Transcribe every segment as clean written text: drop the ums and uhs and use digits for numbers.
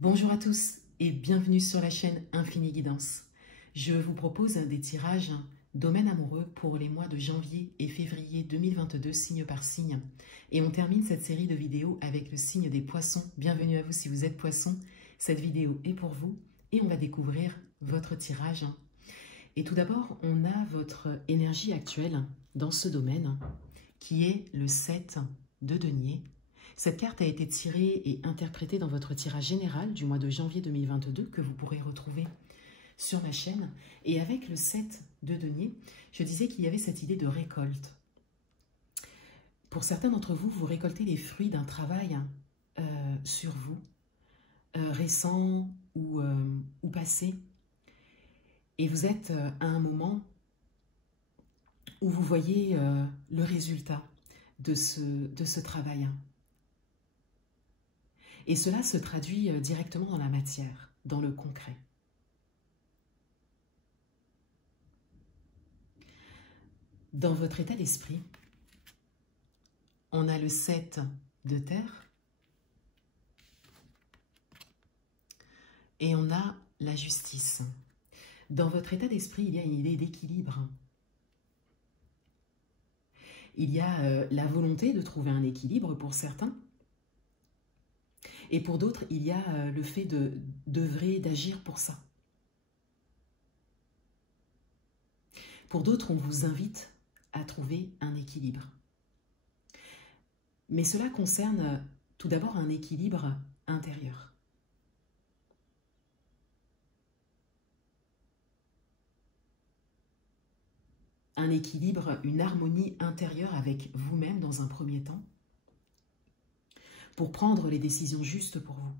Bonjour à tous et bienvenue sur la chaîne Infini Guidance. Je vous propose des tirages domaine amoureux pour les mois de janvier et février 2022, signe par signe. Et on termine cette série de vidéos avec le signe des poissons. Bienvenue à vous si vous êtes poisson. Cette vidéo est pour vous et on va découvrir votre tirage. Et tout d'abord, on a votre énergie actuelle dans ce domaine qui est le 7 de denier. Cette carte a été tirée et interprétée dans votre tirage général du mois de janvier 2022 que vous pourrez retrouver sur ma chaîne. Et avec le 7 de denier, je disais qu'il y avait cette idée de récolte. Pour certains d'entre vous, vous récoltez les fruits d'un travail sur vous, récent ou passé. Et vous êtes à un moment où vous voyez le résultat de ce travail. Et cela se traduit directement dans la matière, dans le concret. Dans votre état d'esprit, on a le 7 de terre et on a la justice. Dans votre état d'esprit, il y a une idée d'équilibre. Il y a la volonté de trouver un équilibre pour certains. Et pour d'autres, il y a le fait d'œuvrer, d'agir pour ça. Pour d'autres, on vous invite à trouver un équilibre. Mais cela concerne tout d'abord un équilibre intérieur. Un équilibre, une harmonie intérieure avec vous-même dans un premier temps, pour prendre les décisions justes pour vous.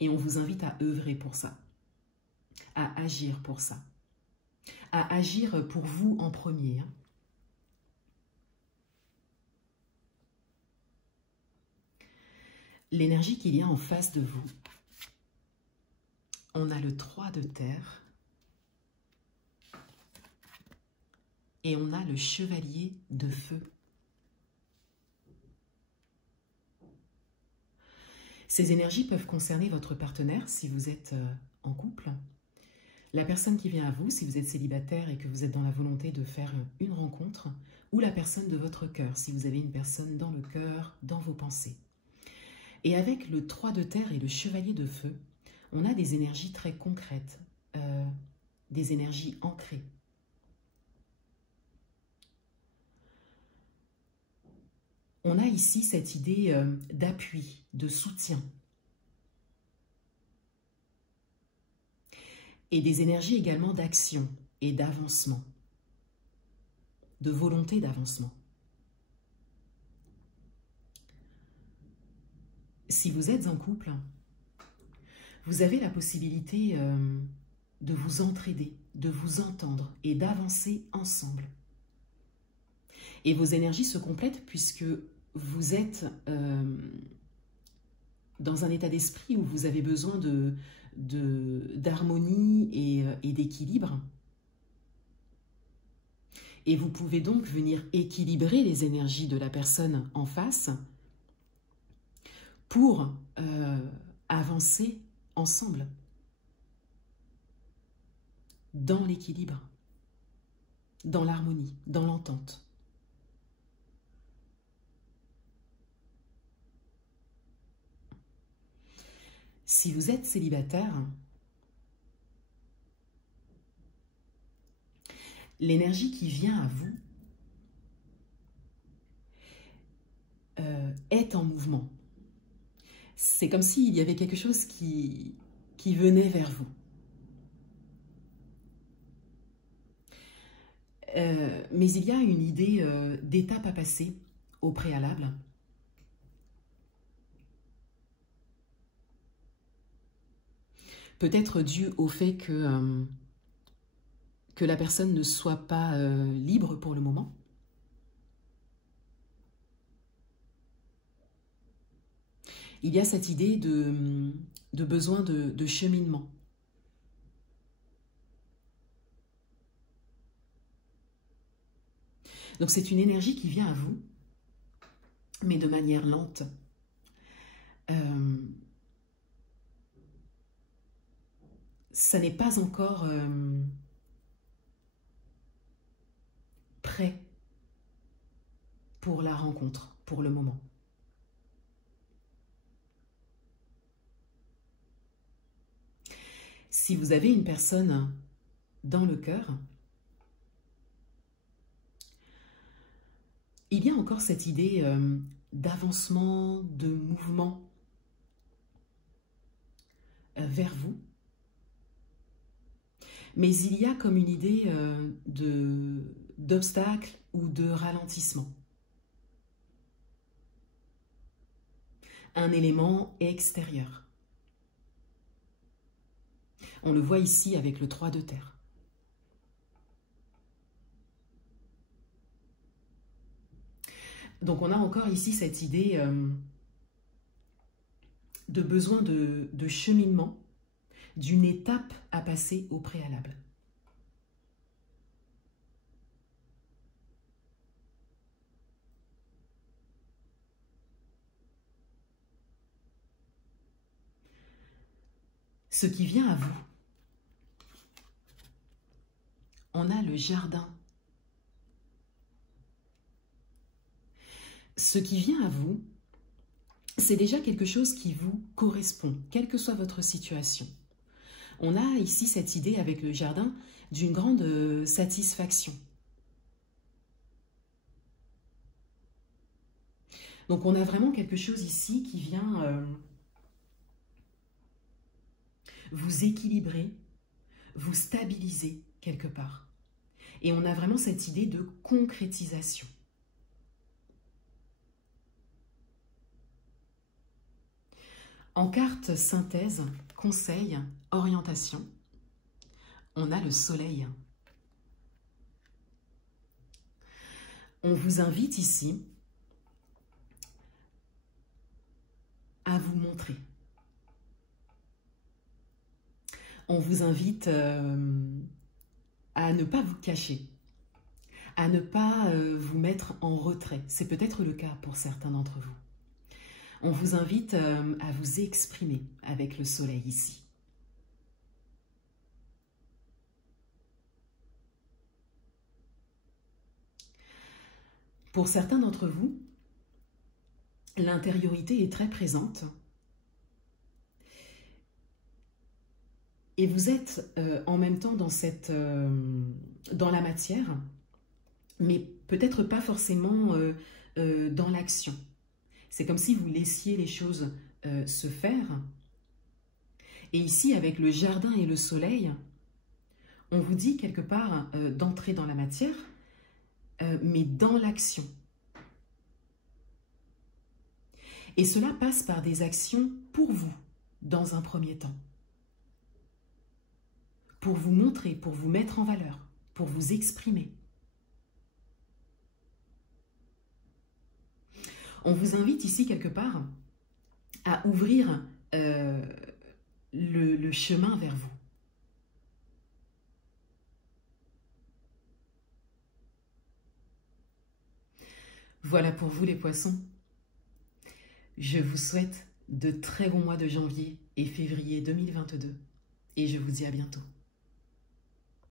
Et on vous invite à œuvrer pour ça, à agir pour ça, à agir pour vous en premier. L'énergie qu'il y a en face de vous, on a le 3 de terre et on a le chevalier de feu. Ces énergies peuvent concerner votre partenaire si vous êtes en couple, la personne qui vient à vous si vous êtes célibataire et que vous êtes dans la volonté de faire une rencontre, ou la personne de votre cœur si vous avez une personne dans le cœur, dans vos pensées. Et avec le 3 de terre et le chevalier de feu, on a des énergies très concrètes, des énergies ancrées. On a ici cette idée d'appui, de soutien. Et des énergies également d'action et d'avancement, de volonté d'avancement. Si vous êtes en couple, vous avez la possibilité de vous entraider, de vous entendre et d'avancer ensemble. Et vos énergies se complètent puisque vous êtes dans un état d'esprit où vous avez besoin d'harmonie et d'équilibre. Et vous pouvez donc venir équilibrer les énergies de la personne en face pour avancer ensemble dans l'équilibre, dans l'harmonie, dans l'entente. Si vous êtes célibataire, l'énergie qui vient à vous est en mouvement. C'est comme s'il y avait quelque chose qui venait vers vous. Mais il y a une idée d'étape à passer au préalable. Peut-être dû au fait que la personne ne soit pas libre pour le moment. Il y a cette idée de besoin de cheminement. Donc c'est une énergie qui vient à vous, mais de manière lente. ça n'est pas encore prêt pour la rencontre, pour le moment. Si vous avez une personne dans le cœur, il y a encore cette idée d'avancement, de mouvement vers vous. Mais il y a comme une idée d'obstacle ou de ralentissement. Un élément extérieur. On le voit ici avec le 3 de terre. Donc on a encore ici cette idée de besoin de cheminement, d'une étape à passer au préalable. Ce qui vient à vous, on a le jardin. Ce qui vient à vous, c'est déjà quelque chose qui vous correspond, quelle que soit votre situation. On a ici cette idée avec le jardin d'une grande satisfaction. Donc on a vraiment quelque chose ici qui vient vous équilibrer, vous stabiliser quelque part. Et on a vraiment cette idée de concrétisation. En carte synthèse, conseil, orientation, on a le soleil. On vous invite ici à vous montrer. On vous invite à ne pas vous cacher, à ne pas vous mettre en retrait. C'est peut-être le cas pour certains d'entre vous. On vous invite à vous exprimer avec le soleil ici. Pour certains d'entre vous, l'intériorité est très présente et vous êtes en même temps dans la matière, mais peut-être pas forcément dans l'action. C'est comme si vous laissiez les choses se faire. Et ici, avec le jardin et le soleil, on vous dit quelque part d'entrer dans la matière, mais dans l'action. Et cela passe par des actions pour vous, dans un premier temps. Pour vous montrer, pour vous mettre en valeur, pour vous exprimer. On vous invite ici quelque part à ouvrir le chemin vers vous. Voilà pour vous les poissons. Je vous souhaite de très bons mois de janvier et février 2022 et je vous dis à bientôt.